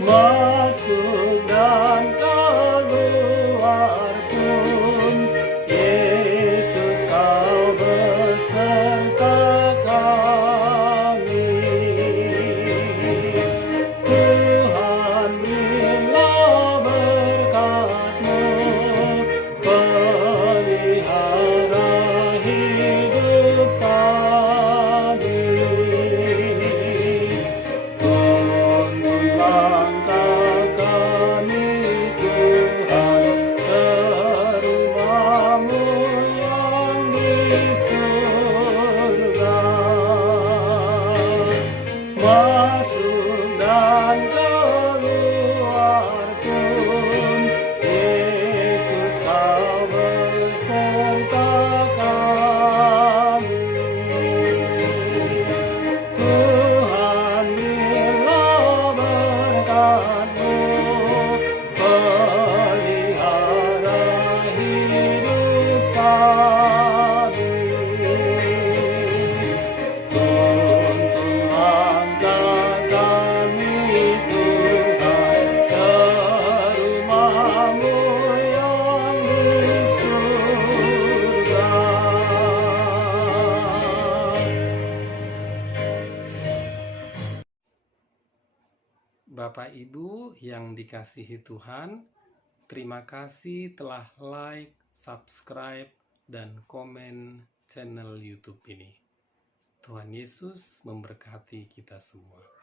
masuk dan keluar pun, Yesus kau beserta kami. Tuhan bila berkat-Mu, pelihara hidup kami. Tuntun langkah kami Tuhan, ke-Rumah-Mu yang di surga. Masuk dan keluar pun, Yesus kau beserta kami. Tuhan bila berkat-Mu, pelihara hidup kami. Tuntun langkah kami Tuhan, ke-Rumah-Mu yang di surga. Bapak Ibu yang dikasihi Tuhan, terima kasih telah like, subscribe, dan komen channel YouTube ini. Tuhan Yesus memberkati kita semua.